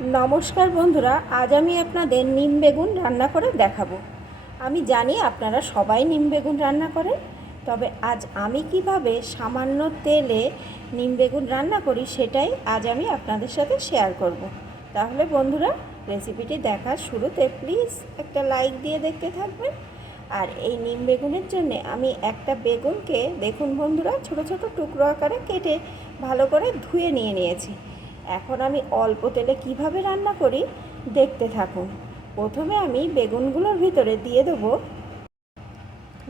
নমস্কার বন্ধুরা, আজ আমি আপনাদের নিম বেগুন রান্না করে দেখাবো। আমি জানি আপনারা সবাই নিম বেগুন রান্না করেন, তবে আজ আমি কীভাবে সামান্য তেলে নিম বেগুন রান্না করি সেটাই আজ আমি আপনাদের সাথে শেয়ার করব। তাহলে বন্ধুরা রেসিপিটি দেখার শুরুতে প্লিজ একটা লাইক দিয়ে দেখতে থাকবেন। আর এই নিম বেগুনের জন্য আমি একটা বেগুনকে, দেখুন বন্ধুরা, ছোট ছোট টুকরো আকারে কেটে ভালো করে ধুয়ে নিয়ে নিয়েছি। এখন আমি অল্প তেলে কীভাবে রান্না করি দেখতে থাকুন। প্রথমে আমি বেগুনগুলোর ভিতরে দিয়ে দেবো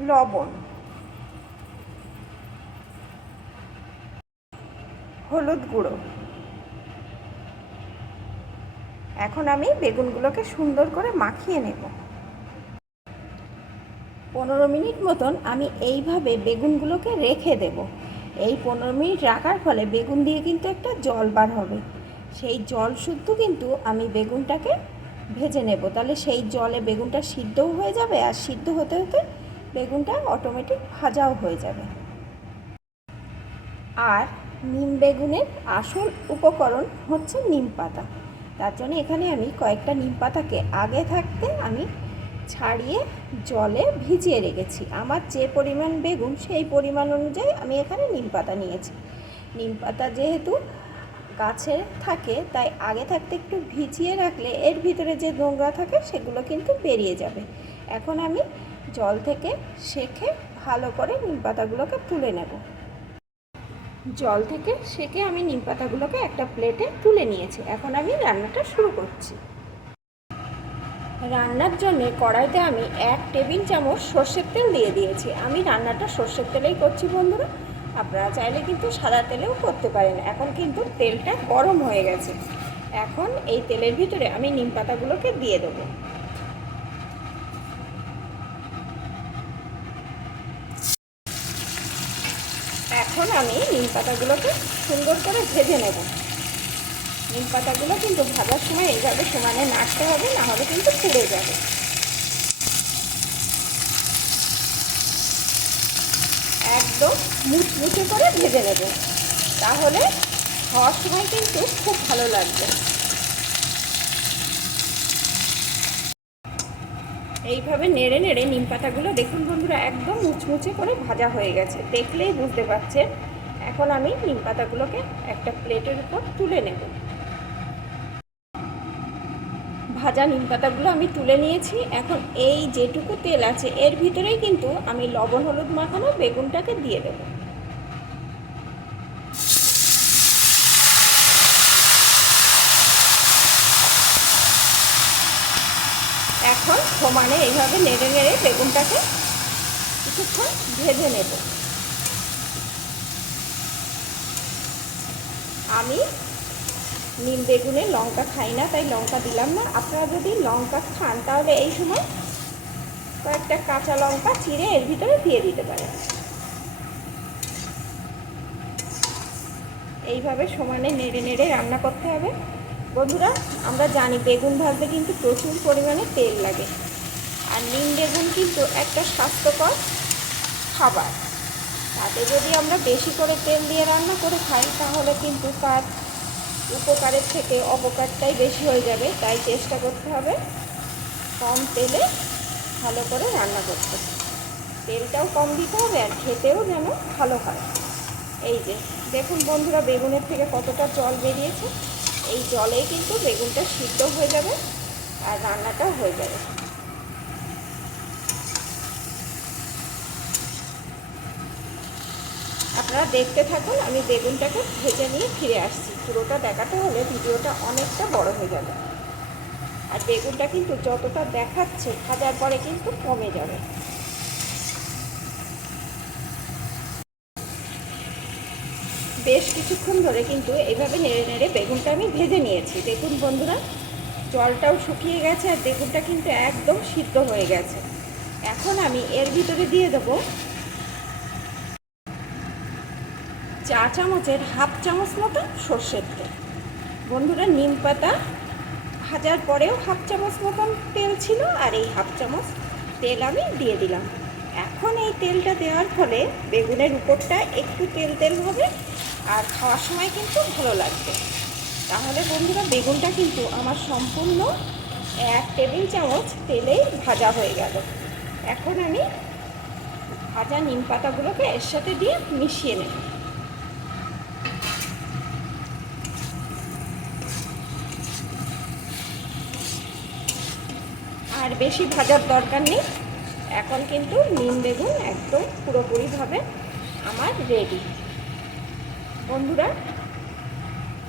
লবণ। হলুদ গুঁড়ো। এখন আমি বেগুনগুলোকে সুন্দর করে মাখিয়ে নেব। পনেরো মিনিট মতন আমি এইভাবে বেগুনগুলোকে রেখে দেব। এই পনেরো মিনিট রাখার ফলে বেগুন দিয়ে কিন্তু একটা জল বার হবে। সেই জল শুদ্ধ কিন্তু আমি বেগুনটাকে ভেজে নেব। তাহলে সেই জলে বেগুনটা সিদ্ধও হয়ে যাবে আর সিদ্ধ হতে হতে বেগুনটা অটোমেটিক ভাজাও হয়ে যাবে। আর নিম বেগুনের আসল উপকরণ হচ্ছে নিম পাতা। তার জন্য এখানে আমি কয়েকটা নিম পাতাকে আগে থাকতে আমি ছাড়িয়ে জলে ভিজিয়ে রেখেছি। আমার যে পরিমাণ বেগুন, সেই পরিমাণ অনুযায়ী আমি এখানে নিম পাতা নিয়েছি। নিম পাতা যেহেতু গাছে থাকে, তাই আগে থাকতে একটু ভিজিয়ে রাখলে এর ভিতরে যে নোংরা থাকে, সেগুলো কিন্তু বেরিয়ে যাবে। এখন আমি জল থেকে সেকে ভালো করে নিম পাতাগুলোকে তুলে নেব। জল থেকে সেকে আমি নিম পাতাগুলোকে একটা প্লেটে তুলে নিয়েছি। এখন আমি রান্নাটা শুরু করছি। রান্নার জন্য কড়াইতে আমি এক টেবিল চামচ সর্ষের তেল দিয়ে দিয়েছি। আমি রান্নাটা সর্ষের তেলেই করছি বন্ধুরা। আপনারা চাইলে কিন্তু সাদা তেলেও করতে পারেন। এখন কিন্তু তেলটা গরম হয়ে গেছে। এখন এই তেলের ভিতরে আমি নিম পাতাগুলোকে দিয়ে দেবো। এখন আমি নিম পাতাগুলোকে সুন্দর করে ভেজে নেব। নিম পাতাগুলো কিন্তু ভাজার সময় এইভাবে সমানে নাড়তে হবে, না হলে কিন্তু পুড়ে যাবে। একদম মুচমুচে করে ভেজে নেব। তাহলে খাওয়ার সময় কিন্তু খুব ভালো লাগবে। এইভাবে নেড়ে নেড়ে নিম পাতাগুলো দেখুন বন্ধুরা, একদম মুচমুচে করে ভাজা হয়ে গেছে। দেখলেই বুঝতে পারছেন। এখন আমি নিম পাতাগুলোকে একটা প্লেটের উপর তুলে নেব। ভাজা নিম পাতাগুলো আমি তুলে নিয়েছি। এখন এই যেটুকু তেল আছে, এর ভিতরেই কিন্তু আমি লবণ, হলুদ মাখানো বেগুনটাকে দিয়ে দেবো। এখন সমানে এইভাবে নেড়ে নেড়ে বেগুনটাকে কিছুক্ষণ ভেজে নেব। আমি নিম বেগুনে লঙ্কা খাই না, তাই লঙ্কা দিলাম না। আপনারা যদি লঙ্কা খান, তাহলে এই সময় কয়েকটা কাঁচা লঙ্কা চিড়ে এর ভিতরে দিয়ে দিতে পারেন। এইভাবে সমানে নেড়ে নেড়ে রান্না করতে হবে। বন্ধুরা, আমরা জানি বেগুন ভাজতে কিন্তু প্রচুর পরিমাণে তেল লাগে। আর নিম বেগুন কিন্তু একটা স্বাস্থ্যকর খাবার। তাতে যদি আমরা বেশি করে তেল দিয়ে রান্না করে খাই, তাহলে কিন্তু তার উপকারের থেকে অপকারটাই বেশি হয়ে যাবে, তাই চেষ্টা করতে হবে কম তেলে ভালো করে রান্না করতে। তেলটাও কম দিতে হবে আর খেতেও যেন ভালো হয়। এই যে, দেখুন বন্ধুরা, বেগুনের থেকে কতটা জল বেরিয়েছে। এই জলেই কিন্তু বেগুনটা সিদ্ধ হয়ে যাবে আর রান্নাটাও হয়ে যাবে। আপনারা দেখতে থাকুন, আমি বেগুনটাকে ভেজে নিয়ে ফিরে আসছি। পুরোটা দেখাতে হলে ভিডিওটা অনেকটা বড় হয়ে যাবে। আর বেগুনটা কিন্তু যতটা দেখাচ্ছে, ভাজার পরে কিন্তু কমে যাবে। বেশ কিছুক্ষণ ধরে কিন্তু এইভাবে নেড়ে নেড়ে বেগুনটা আমি ভেজে নিয়েছি। দেখুন বন্ধুরা, জলটাও শুকিয়ে গেছে আর বেগুনটা কিন্তু একদম সিদ্ধ হয়ে গেছে। এখন আমি এর ভিতরে দিয়ে দেবো চা চামচের হাফ চামচ মতো সর্ষের তেল। বন্ধুরা, নিম পাতা ভাজার পরেও হাফ চামচ মতন তেল ছিল আর এই হাফ চামচ তেল আমি দিয়ে দিলাম। এখন এই তেলটা দেওয়ার ফলে বেগুনের উপরটা একটু তেল তেল হবে আর খাওয়ার সময় কিন্তু ভালো লাগবে। তাহলে বন্ধুরা, বেগুনটা কিন্তু আমার সম্পূর্ণ এক টেবিল চামচ তেলেই ভাজা হয়ে গেল। এখন আমি ভাজা নিম পাতাগুলোকে এর সাথে দিয়ে মিশিয়ে নেব। আর বেশি ভাজার দরকার নেই। এখন কিন্তু নিম বেগুন একদম পুরোপুরিভাবে আমার রেডি বন্ধুরা,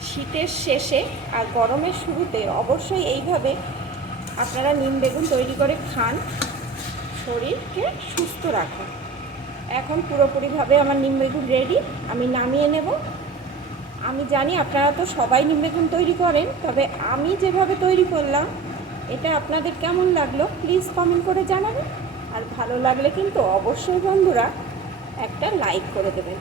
শীতের শেষে আর গরমের শুরুতে অবশ্যই এইভাবে আপনারা নিম বেগুন তৈরি করে খান। শরীরকে সুস্থ রাখুন। এখন পুরোপুরিভাবে আমার নিম বেগুন রেডি আমি নামিয়ে নেব। আমি জানি আপনারা তো সবাই নিম বেগুন তৈরি করেন, তবে আমি যেভাবে তৈরি করলাম এটা আপনাদের কেমন লাগল? প্লিজ কমেন্ট করে জানাবেন। আর ভালো লাগলে কিন্তু অবশ্যই বন্ধুরা একটা লাইক করে দেবেন।